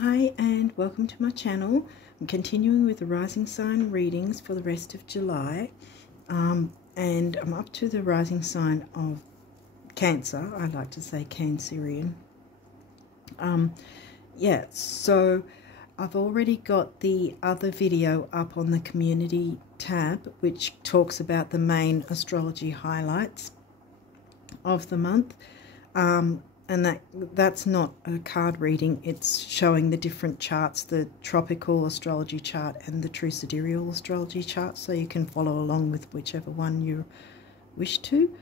Hi and welcome to my channel. I'm continuing with the rising sign readings for the rest of July, and I'm up to the rising sign of Cancer. I like to say Cancerian. Yeah, so I've already got the other video up on the community tab, which talks about the main astrology highlights of the month. And that's not a card reading, it's showing the different charts, the tropical astrology chart and the true sidereal astrology chart, so you can follow along with whichever one you wish to.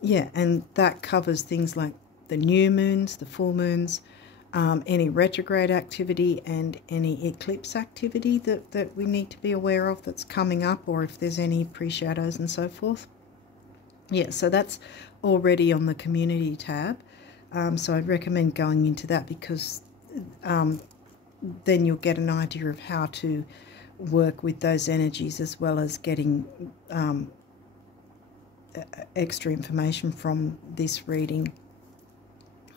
Yeah, and that covers things like the new moons, the full moons, any retrograde activity and any eclipse activity that we need to be aware of that's coming up, or if there's any pre-shadows and so forth. Yeah, so that's already on the community tab. So I'd recommend going into that, because then you'll get an idea of how to work with those energies, as well as getting extra information from this reading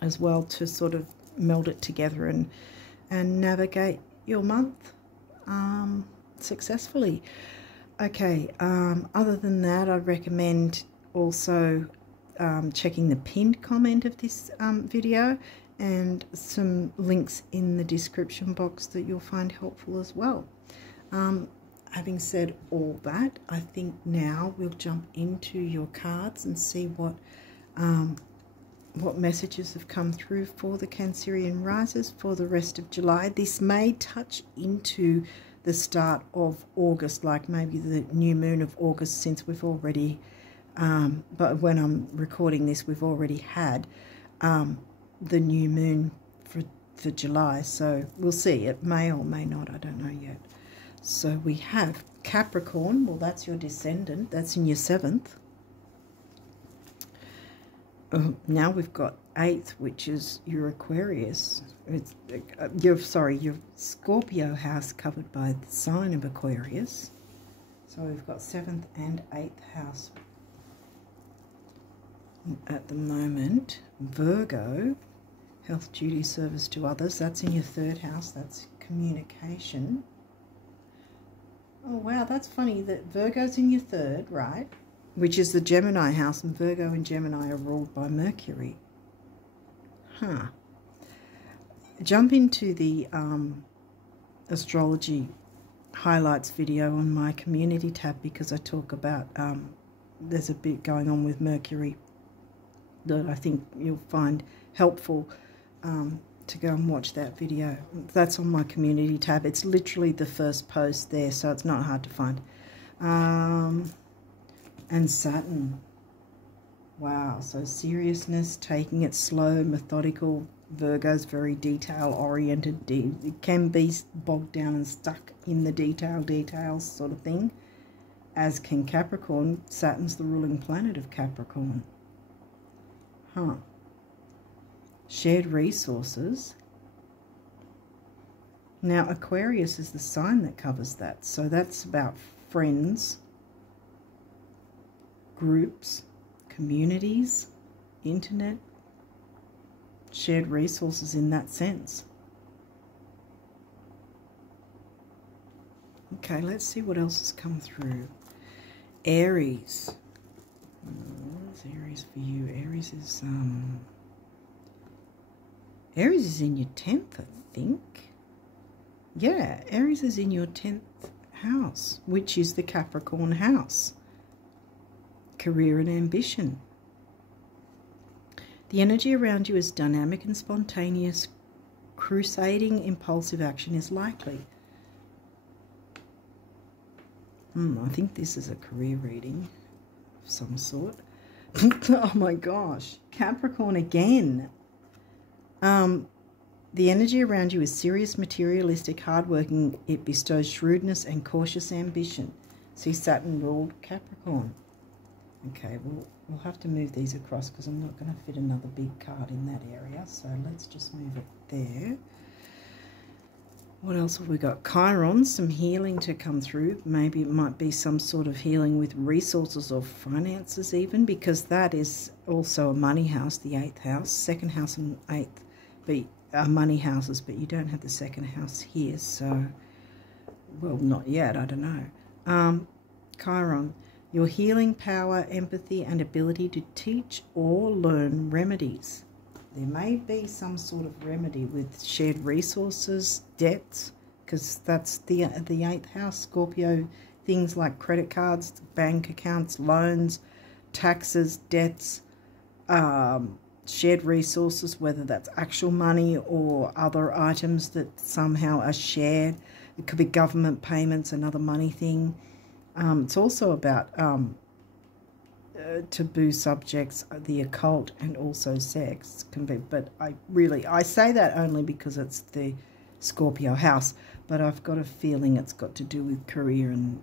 as well, to sort of meld it together and navigate your month successfully. Okay, other than that, I'd recommend also checking the pinned comment of this video, and some links in the description box that you'll find helpful as well. Having said all that, I think now we'll jump into your cards and see what messages have come through for the Cancerian risers for the rest of July. This may touch into the start of August, like maybe the new moon of August, since we've already but when I'm recording this, we've already had the new moon for July, so we'll see. It may or may not, I don't know yet. So we have Capricorn. Well, that's your descendant. That's in your 7th. Now we've got 8th, which is your Aquarius. It's your Scorpio house, covered by the sign of Aquarius. So we've got 7th and 8th house at the moment. Virgo, health, duty, service to others. That's in your 3rd house. That's communication. Oh wow, that's funny that Virgo's in your 3rd, right? Which is the Gemini house, and Virgo and Gemini are ruled by Mercury. Huh. Jump into the astrology highlights video on my community tab, because I talk about there's a bit going on with Mercury that I think you'll find helpful to go and watch that video. That's on my community tab. It's literally the first post there, so it's not hard to find. And Saturn. Wow, so seriousness, taking it slow, methodical. Virgo's very detail-oriented. It can be bogged down and stuck in the details sort of thing, as can Capricorn. Saturn's the ruling planet of Capricorn. Huh. Shared resources. Now, Aquarius is the sign that covers that. So that's about friends, groups, communities, internet, shared resources in that sense. Okay, let's see what else has come through. Aries. What's Aries for you? Aries is in your 10th, I think. Yeah, Aries is in your 10th house, which is the Capricorn house. Career and ambition. The energy around you is dynamic and spontaneous. Crusading, impulsive action is likely. I think this is a career reading of some sort. Oh my gosh, Capricorn again. The energy around you is serious, materialistic, hardworking. It bestows shrewdness and cautious ambition. See, Saturn ruled Capricorn. Okay, we'll have to move these across, because I'm not going to fit another big card in that area. So let's just move it there. What else have we got? Chiron, some healing to come through. Maybe it might be some sort of healing with resources or finances even, because that is also a money house, the 8th house. 2nd house and 8th be money houses, but you don't have the second house here, so, well, not yet, I don't know. Chiron, your healing power, empathy, and ability to teach or learn remedies. There may be some sort of remedy with shared resources, debts, because that's the 8th house, Scorpio. Things like credit cards, bank accounts, loans, taxes, debts, shared resources, whether that's actual money or other items that somehow are shared. It could be government payments, another money thing. It's also about taboo subjects, the occult, and also sex can be, but I say that only because it's the Scorpio house, but I've got a feeling it's got to do with career and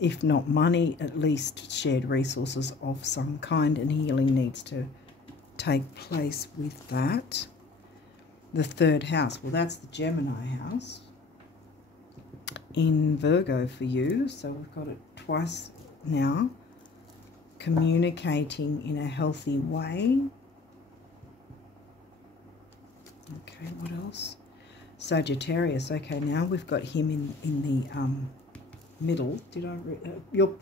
if not money, at least shared resources of some kind, and healing needs to take place with that. The 3rd house, well, that's the Gemini house in Virgo for you, so we've got it twice now. Communicating in a healthy way. Okay, what else? Sagittarius. Okay, now we've got him in the middle. Your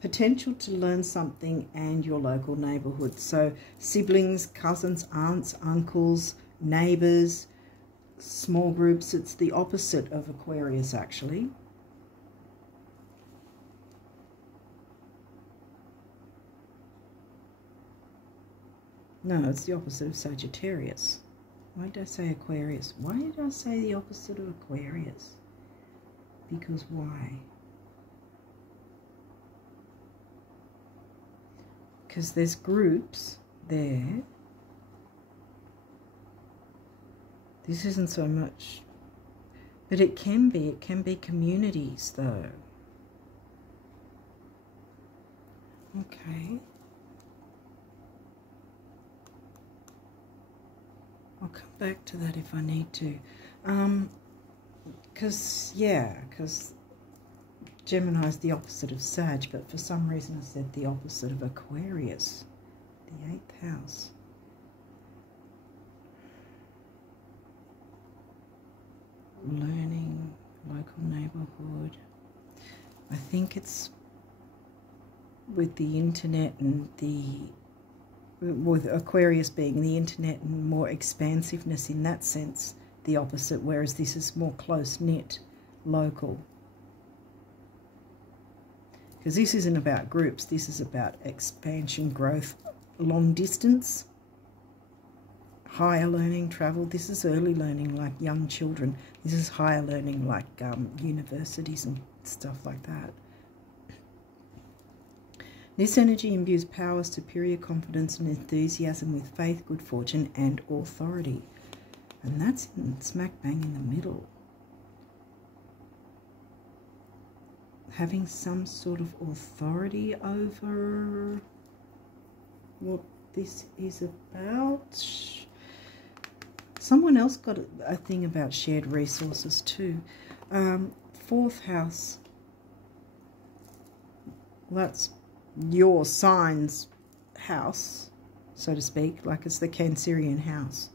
potential to learn something and your local neighbourhood. So siblings, cousins, aunts, uncles, neighbours, small groups. It's the opposite of Aquarius, actually. No, it's the opposite of Sagittarius. Why did I say Aquarius? Why did I say the opposite of Aquarius? Because why? Because there's groups there. This isn't so much, but it can be communities though. Okay. I'll come back to that if I need to. Because Gemini is the opposite of Sag, but for some reason I said the opposite of Aquarius, the 8th house. Learning, local neighbourhood. I think it's with the internet and with Aquarius being the internet and more expansiveness in that sense, the opposite, whereas this is more close-knit, local. Because this isn't about groups, this is about expansion, growth, long distance, higher learning, travel. This is early learning like young children. This is higher learning like universities and stuff like that. This energy imbues power, superior confidence and enthusiasm with faith, good fortune and authority. And that's smack bang in the middle. Having some sort of authority over what this is about. Someone else got a thing about shared resources too. 4th house. Well, that's your sign's house, so to speak, like it's the Cancerian house,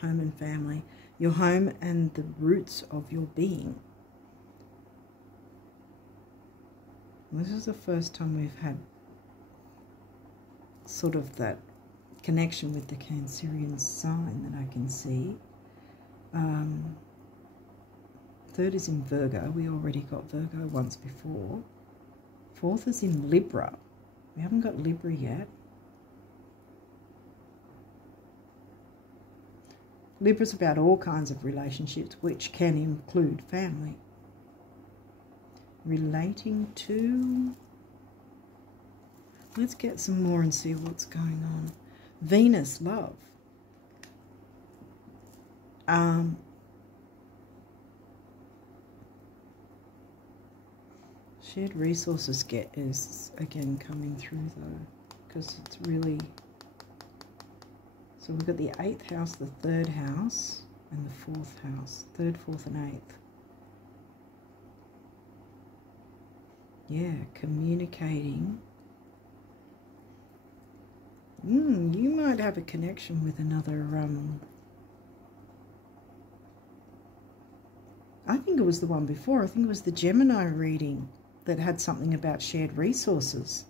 home and family, your home and the roots of your being. This is the first time we've had sort of that connection with the Cancerian sign that I can see. 3rd is in Virgo. We already got Virgo once before. 4th is in Libra. We haven't got Libra yet. Libra's about all kinds of relationships, which can include family. Relating to... Let's get some more and see what's going on. Venus, love. Shared resources is again coming through though, because it's really... So we've got the 8th house, the 3rd house, and the 4th house. 3rd, 4th, and 8th. Yeah, communicating. You might have a connection with another I think it was the one before. I think it was the Gemini reading that had something about shared resources.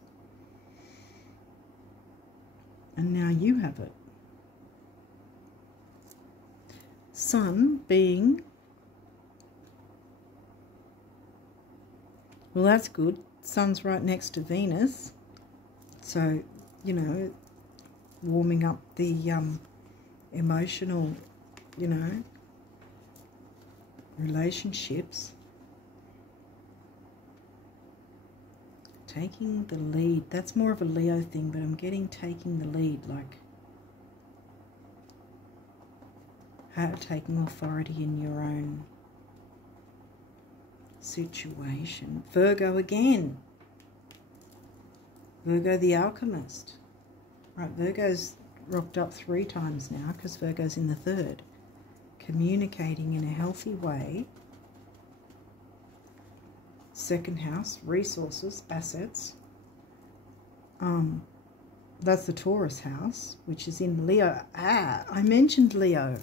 And now you have it. Sun being, well, that's good. Sun's right next to Venus. So, you know, warming up the emotional, you know, relationships. Taking the lead. That's more of a Leo thing, but I'm getting taking the lead, like taking authority in your own situation. Virgo again. Virgo the alchemist. Right, Virgo's rocked up 3 times now because Virgo's in the 3rd. Communicating in a healthy way. 2nd house, resources, assets. That's the Taurus house, which is in Leo. Ah, I mentioned Leo.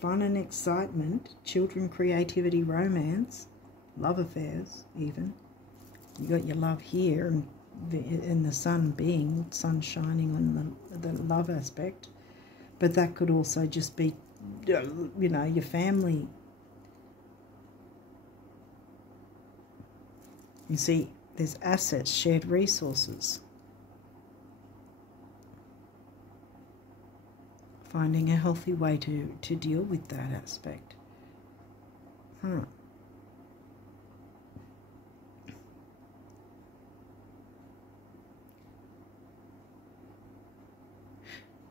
Fun and excitement, children, creativity, romance, love affairs even. You got your love here, and the sun being, sun shining on the love aspect. But that could also just be, you know, your family. You see, there's assets, shared resources. Finding a healthy way to deal with that aspect.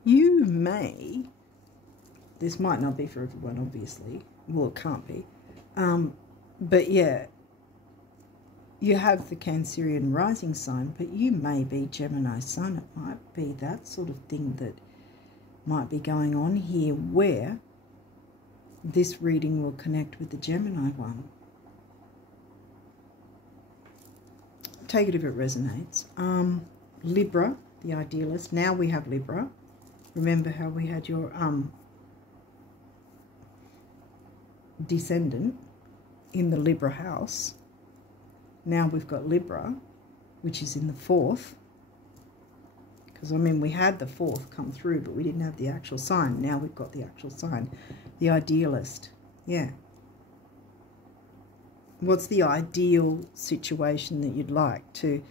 You may, this might not be for everyone, obviously. Well, it can't be. But yeah, you have the Cancerian rising sign, but you may be Gemini sun. It might be that sort of thing that might be going on here, where this reading will connect with the Gemini one. Take it if it resonates. Libra, the idealist. Now we have Libra. Remember how we had your descendant in the Libra house. Now we've got Libra, which is in the 4th. Because, I mean, we had the 4th come through, but we didn't have the actual sign. Now we've got the actual sign. The idealist. Yeah. What's the ideal situation that you'd like to,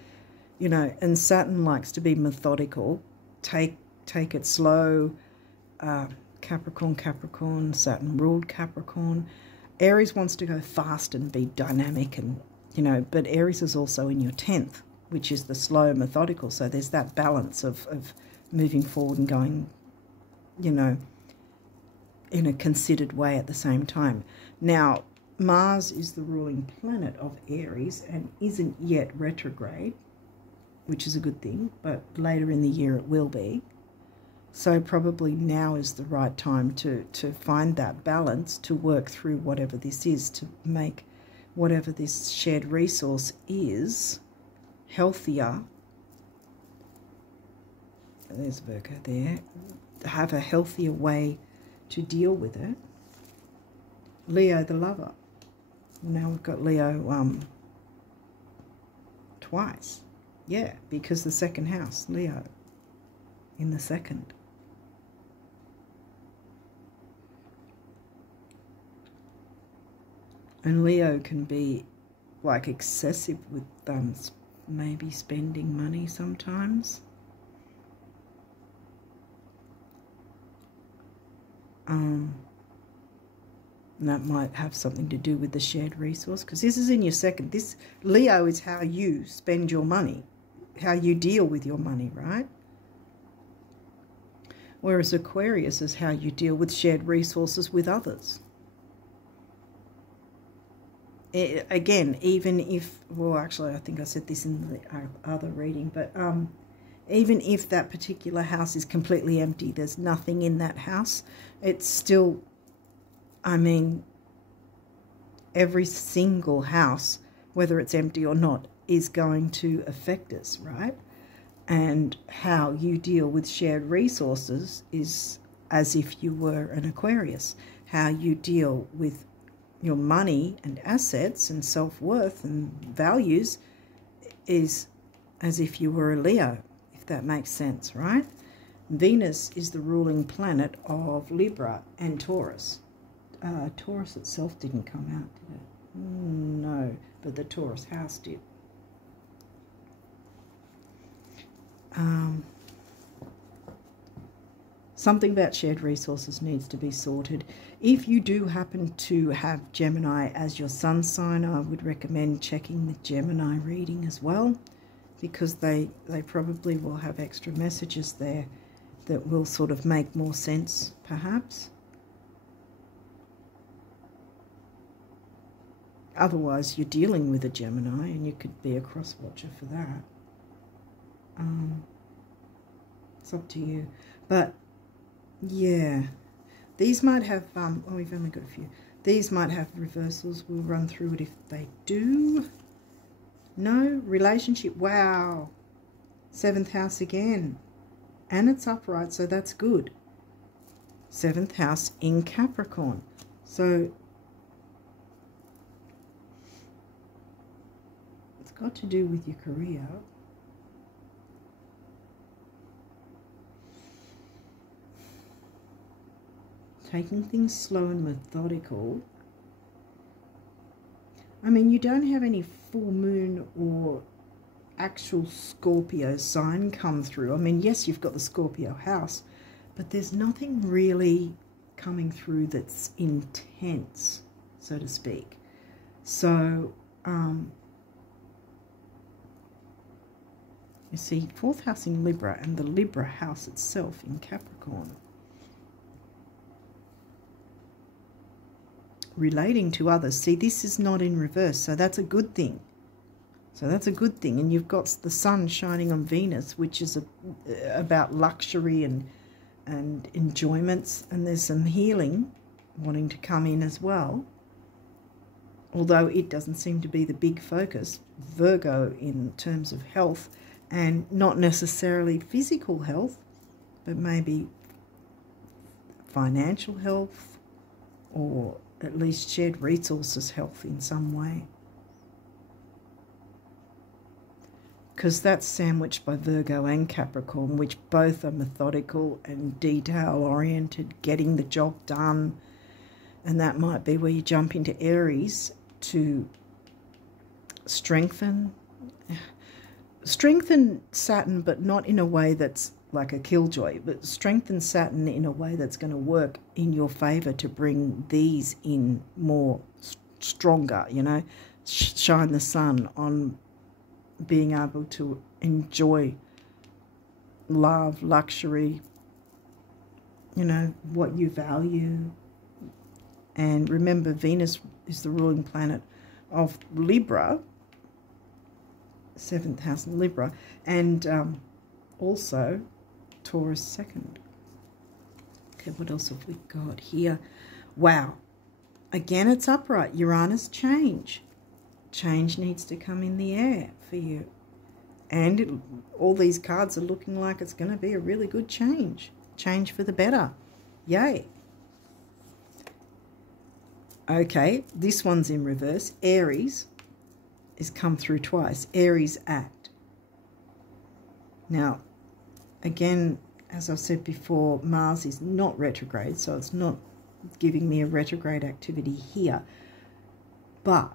you know, and Saturn likes to be methodical. Take it slow. Capricorn, Saturn ruled Capricorn. Aries wants to go fast and be dynamic and, you know, but Aries is also in your 10th, which is the slow, methodical. So there's that balance of moving forward and going, you know, in a considered way at the same time. Now, Mars is the ruling planet of Aries and isn't yet retrograde, which is a good thing, but later in the year it will be. So probably now is the right time to find that balance, to work through whatever this is, to make whatever this shared resource is healthier. There's Virgo there. Have a healthier way to deal with it. Leo the lover. Now we've got Leo twice. Yeah, because the 2nd house, Leo, in the 2nd. And Leo can be like excessive with maybe spending money sometimes. And that might have something to do with the shared resource, because this is in your 2nd. This Leo is how you spend your money, how you deal with your money, right? Whereas Aquarius is how you deal with shared resources with others. Again, even if, well, actually, I think I said this in the other reading, but even if that particular house is completely empty, there's nothing in that house, it's still, I mean, every single house, whether it's empty or not, is going to affect us, right? And how you deal with shared resources is as if you were an Aquarius. How you deal with your money and assets and self-worth and values is as if you were a Leo, if that makes sense, right? Venus is the ruling planet of Libra and Taurus. Taurus itself didn't come out, did it? No, but the Taurus house did. Something about shared resources needs to be sorted. If you do happen to have Gemini as your sun sign, I would recommend checking the Gemini reading as well, because they probably will have extra messages there that will sort of make more sense, perhaps. Otherwise, you're dealing with a Gemini, and you could be a cross-watcher for that. It's up to you. But, yeah, these might have, oh, we've only got a few. These might have reversals. We'll run through it if they do. No, relationship, wow. 7th house again. And it's upright, so that's good. 7th house in Capricorn. So it's got to do with your career. Taking things slow and methodical. I mean, you don't have any full moon or actual Scorpio sign come through. I mean, yes, you've got the Scorpio house, but there's nothing really coming through that's intense, so to speak. So, you see, 4th house in Libra and the Libra house itself in Capricorn. Relating to others. See, this is not in reverse, so that's a good thing. So that's a good thing. And you've got the sun shining on Venus, which is about luxury and enjoyments. And there's some healing wanting to come in as well. Although it doesn't seem to be the big focus. Virgo in terms of health, and not necessarily physical health, but maybe financial health, or at least shared resources health in some way. Because that's sandwiched by Virgo and Capricorn, which both are methodical and detail-oriented, getting the job done. And that might be where you jump into Aries to strengthen Saturn, but not in a way that's like a killjoy, but strengthen Saturn in a way that's going to work in your favor to bring these in more stronger, you know, shine the sun on being able to enjoy love, luxury, you know, what you value. And remember, Venus is the ruling planet of Libra, 7th house in Libra, and also Taurus 2nd. Okay, what else have we got here? Wow. Again, it's upright. Uranus change. Change needs to come in the air for you. And all these cards are looking like it's going to be a really good change. Change for the better. Yay. Okay, this one's in reverse. Aries is come through twice. Aries act. Now, again, as I've said before, Mars is not retrograde, so it's not giving me a retrograde activity here. But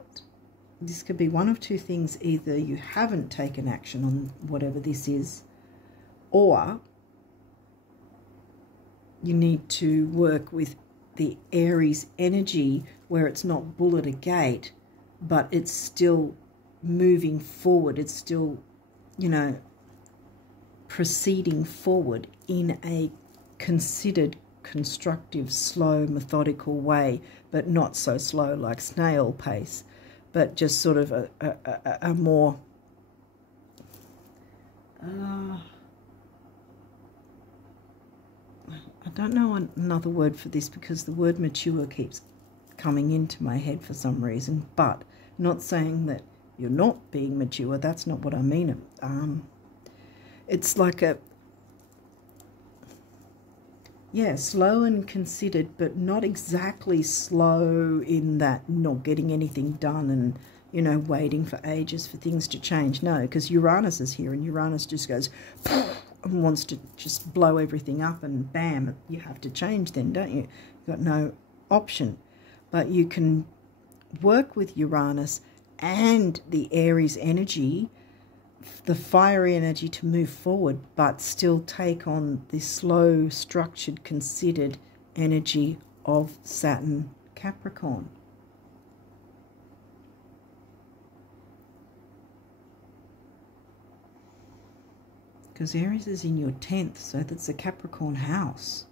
this could be one of two things. Either you haven't taken action on whatever this is, or you need to work with the Aries energy where it's not bull at a gate, but it's still moving forward. It's still, you know, proceeding forward in a considered, constructive, slow, methodical way, but not so slow like snail pace, but just sort of a more I don't know another word for this, because the word mature keeps coming into my head for some reason, but not saying that you're not being mature. That's not what I mean. yeah, slow and considered, but not exactly slow in that not getting anything done and, you know, waiting for ages for things to change. No, because Uranus is here, and Uranus just goes and wants to just blow everything up, and bam, you have to change then, don't you? You've got no option. But you can work with Uranus and the Aries energy, the fiery energy, to move forward, but still take on the slow, structured, considered energy of Saturn Capricorn. Because Aries is in your 10th, so that's a Capricorn house.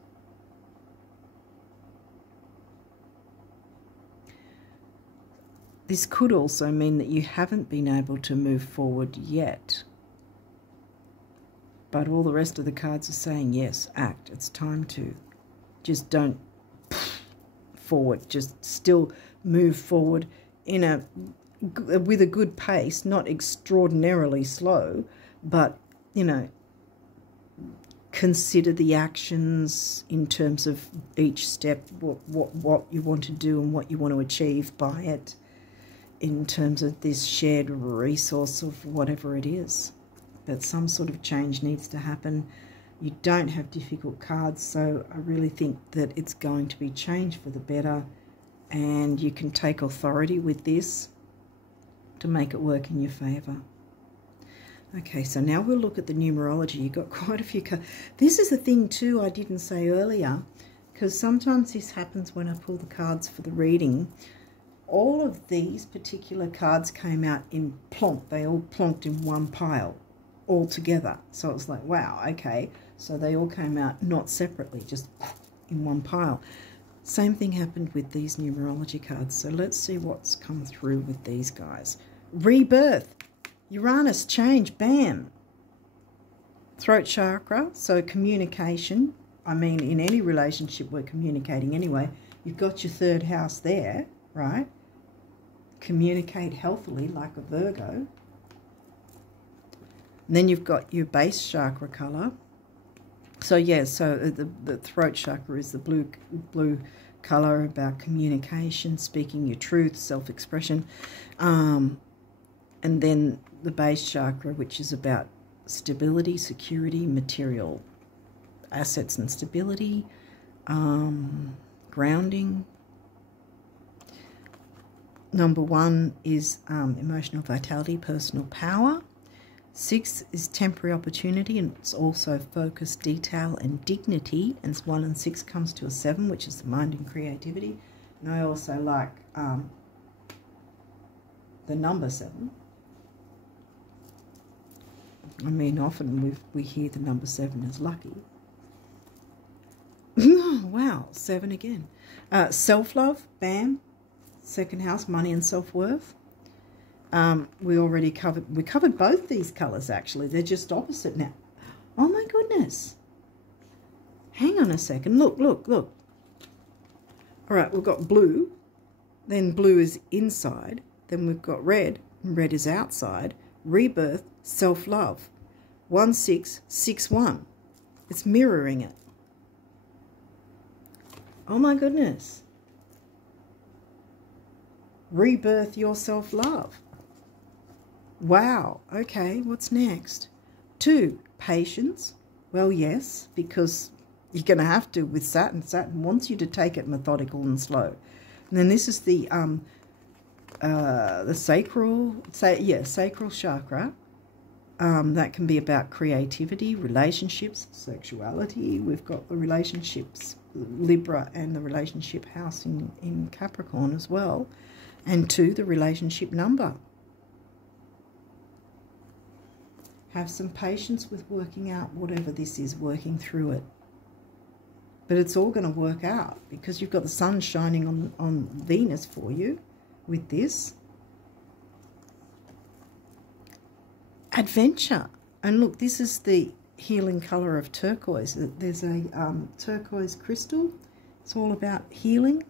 This could also mean that you haven't been able to move forward yet. But all the rest of the cards are saying, yes, act. It's time to. Just don't forward. Just still move forward with a good pace, not extraordinarily slow, but, you know, consider the actions in terms of each step, what you want to do and what you want to achieve by it, in terms of this shared resource of whatever it is. But some sort of change needs to happen. You don't have difficult cards, so I really think that it's going to be change for the better, and you can take authority with this to make it work in your favour. Okay, so now we'll look at the numerology. You've got quite a few cards. This is the thing too I didn't say earlier, because sometimes this happens when I pull the cards for the reading. All of these particular cards came out in plonk. They all plonked in one pile all together. So it was like, wow, okay. So they all came out not separately, just in one pile. Same thing happened with these numerology cards. So let's see what's come through with these guys. Rebirth. Uranus, change, bam. Throat chakra, so communication. I mean, in any relationship we're communicating anyway. You've got your third house there, right? Communicate healthily like a Virgo. And then you've got your base chakra color. So yeah, so the throat chakra is the blue color, about communication, speaking your truth, self-expression. And then the base chakra, which is about stability, security, material assets and stability, grounding. Number 1 is emotional vitality, personal power. 6 is temporary opportunity, and it's also focus, detail, and dignity. And 1 and 6 comes to a 7, which is the mind and creativity. And I also like the number 7. I mean, often we hear the number 7 as lucky. Oh, wow, 7 again. Self-love, bam. Second house, money and self-worth. We covered both these colours, actually. They're just opposite now. Oh, my goodness. Hang on a second. Look, look, look. All right, we've got blue. Then blue is inside. Then we've got red. And red is outside. Rebirth, self-love. 1, 6, 6, 1. It's mirroring it. Oh, my goodness. Rebirth your self-love. Wow. Okay, what's next? 2, patience. Well, yes, because you're going to have to with Saturn. Saturn wants you to take it methodical and slow. And then this is the sacral chakra. That can be about creativity, relationships, sexuality. We've got the relationships, Libra, and the relationship house in Capricorn as well. And 2, the relationship number. Have some patience with working out whatever this is, working through it. But it's all going to work out because you've got the sun shining on Venus for you with this. Adventure. And look, this is the healing colour of turquoise. There's a turquoise crystal. It's all about healing.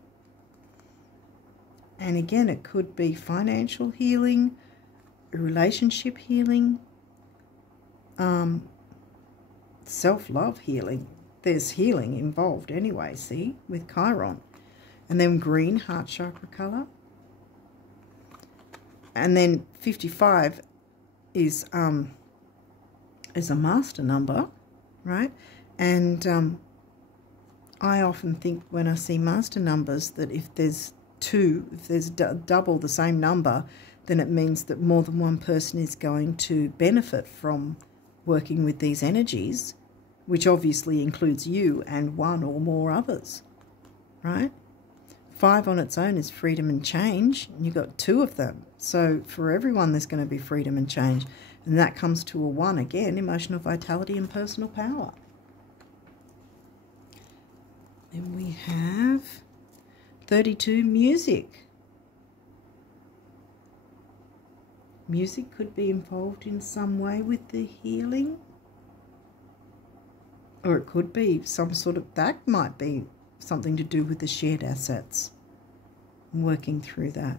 And again, it could be financial healing, relationship healing, self-love healing. there's healing involved anyway, see, with Chiron. And then green, heart chakra colour. And then 55 is a master number, right? And I often think when I see master numbers that if there's double the same number, then it means that more than one person is going to benefit from working with these energies, which obviously includes you and one or more others, right? 5 on its own is freedom and change, and you've got 2 of them. So for everyone, there's going to be freedom and change. And that comes to a 1 again, emotional vitality and personal power. Then we have 32, music. Music could be involved in some way with the healing. Or it could be some sort of, that might be something to do with the shared assets, working through that.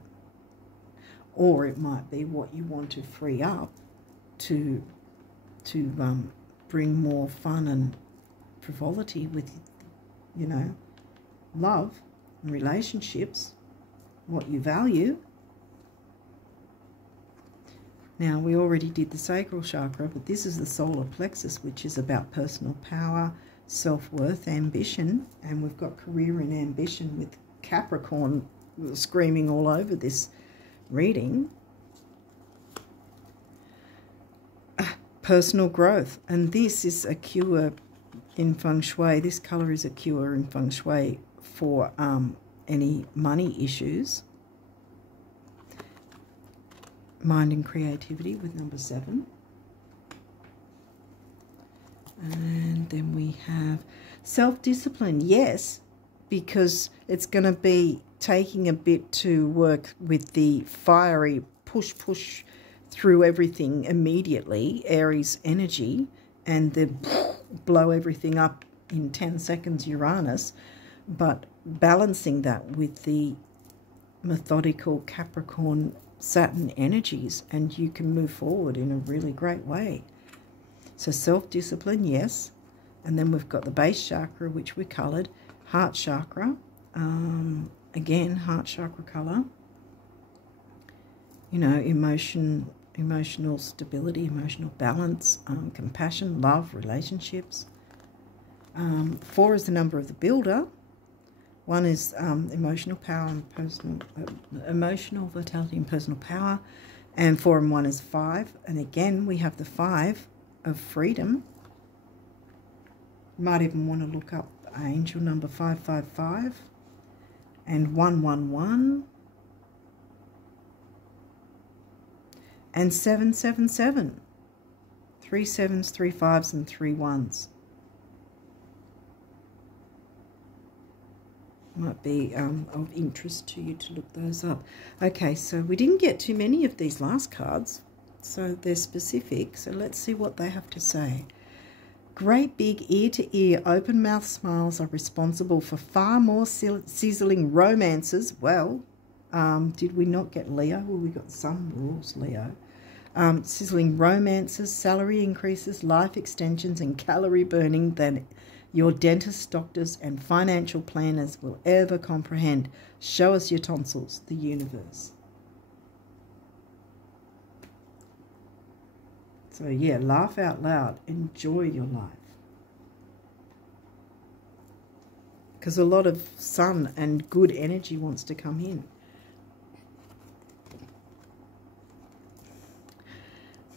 Or it might be what you want to free up to bring more fun and frivolity with, you know, love and relationships, what you value. Now, we already did the sacral chakra, but this is the solar plexus, which is about personal power, self-worth, ambition, and we've got career and ambition with Capricorn screaming all over this reading. Personal growth, and this is a cure in feng shui. This colour is a cure in feng shui for any money issues. Mind and creativity with number 7. And then we have self-discipline. Yes, because it's going to be taking a bit to work with the fiery push through everything immediately, Aries energy, and the blow everything up in 10 seconds Uranus, but balancing that with the methodical Capricorn Saturn energies, and you can move forward in a really great way. So self-discipline, yes. And then we've got the base chakra, which we coloured, heart chakra. Again, heart chakra colour. You know, emotional stability, emotional balance, compassion, love, relationships. 4 is the number of the builder. 1 is emotional power and personal, emotional vitality and personal power. And 4 and 1 is 5. And again, we have the 5 of freedom. You might even want to look up angel number 555 and 111 and 777. 3 7s, 3 5s, and 3 1s. Might be of interest to you to look those up. Okay, so we didn't get too many of these last cards, so they're specific. So let's see what they have to say. Great big ear-to-ear open-mouth smiles are responsible for far more sizzling romances. Well, did we not get Leo? Well, we got some rules, Leo. Sizzling romances, salary increases, life extensions, and calorie burning than your dentists, doctors, and financial planners will ever comprehend. Show us your tonsils, the universe. So yeah, laugh out loud. Enjoy your life. Because a lot of sun and good energy wants to come in.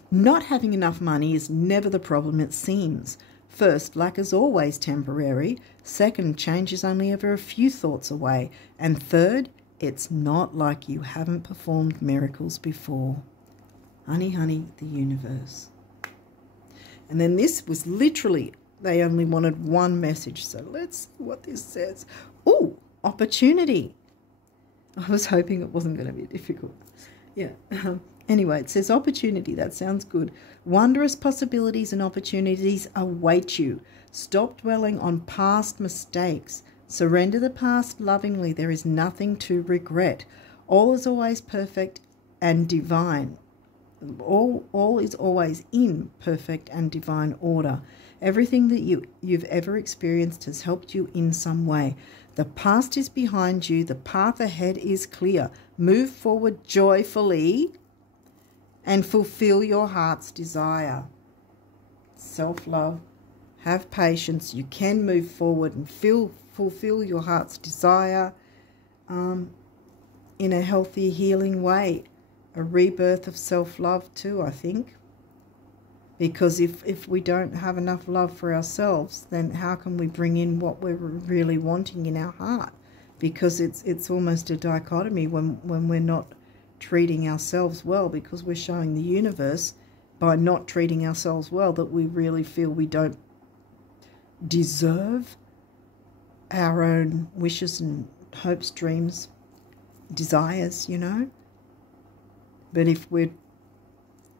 Not having enough money is never the problem it seems. First, lack is always temporary. Second, change is only ever a few thoughts away. And third, it's not like you haven't performed miracles before. Honey, honey, the universe. And then this was literally, they only wanted one message. So let's see what this says. Oh, opportunity. I was hoping it wasn't going to be difficult. Yeah. Anyway, it says opportunity. That sounds good. Wondrous possibilities and opportunities await you. Stop dwelling on past mistakes. Surrender the past lovingly. There is nothing to regret. All is always perfect and divine. All is always in perfect and divine order. Everything that you've ever experienced has helped you in some way. The past is behind you. The path ahead is clear. Move forward joyfully and fulfill your heart's desire. Self-love. Have patience. You can move forward and fulfill your heart's desire in a healthy, healing way. A rebirth of self-love too, I think. Because if we don't have enough love for ourselves, then how can we bring in what we're really wanting in our heart? Because it's almost a dichotomy when we're not treating ourselves well, because we're showing the universe by not treating ourselves well that we really feel we don't deserve our own wishes and hopes, dreams, desires, you know. But if we're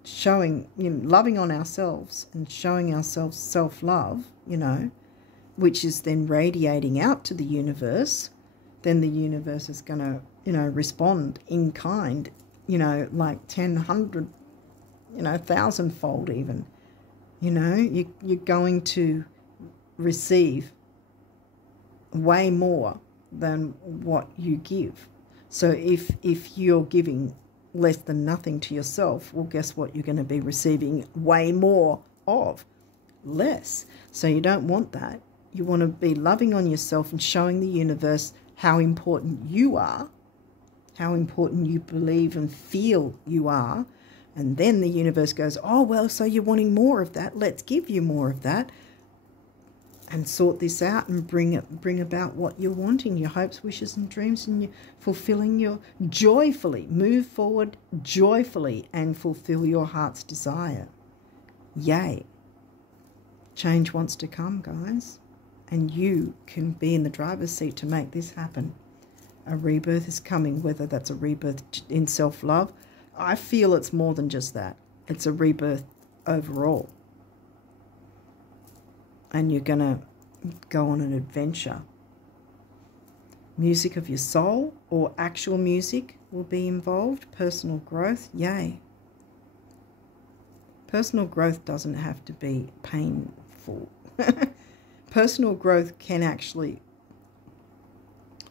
showing, loving on ourselves and showing ourselves self-love, which is then radiating out to the universe, then the universe is going to, respond in kind, like 10, 100, 1,000-fold even. You're going to receive way more than what you give. So if you're giving less than nothing to yourself, well, guess what? You're going to be receiving way more of less. So you don't want that. You want to be loving on yourself and showing the universe how important you are, how important you believe and feel you are. And then the universe goes, oh, well, so you're wanting more of that. Let's give you more of that. And sort this out and bring about what you're wanting, your hopes, wishes and dreams, and you're fulfilling your joyfully. Move forward joyfully and fulfill your heart's desire. Yay. Change wants to come, guys. And you can be in the driver's seat to make this happen. A rebirth is coming, whether that's a rebirth in self-love. I feel it's more than just that. It's a rebirth overall. And you're going to go on an adventure. Music of your soul or actual music will be involved. Personal growth, yay. Personal growth doesn't have to be painful. Personal growth can actually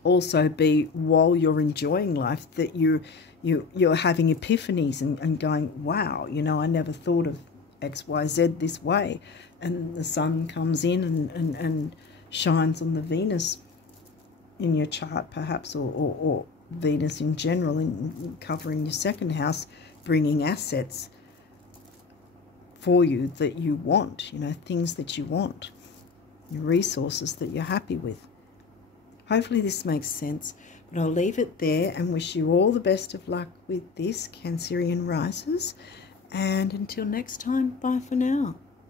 also be while you're enjoying life, that you're having epiphanies and going, wow, I never thought of X, Y, Z this way. And the sun comes in and shines on the Venus in your chart, perhaps, or Venus in general, in covering your second house, bringing assets for you that you want, things that you want, resources that you're happy with. Hopefully this makes sense, but I'll leave it there and wish you all the best of luck with this, Cancerian risers. And until next time, bye for now.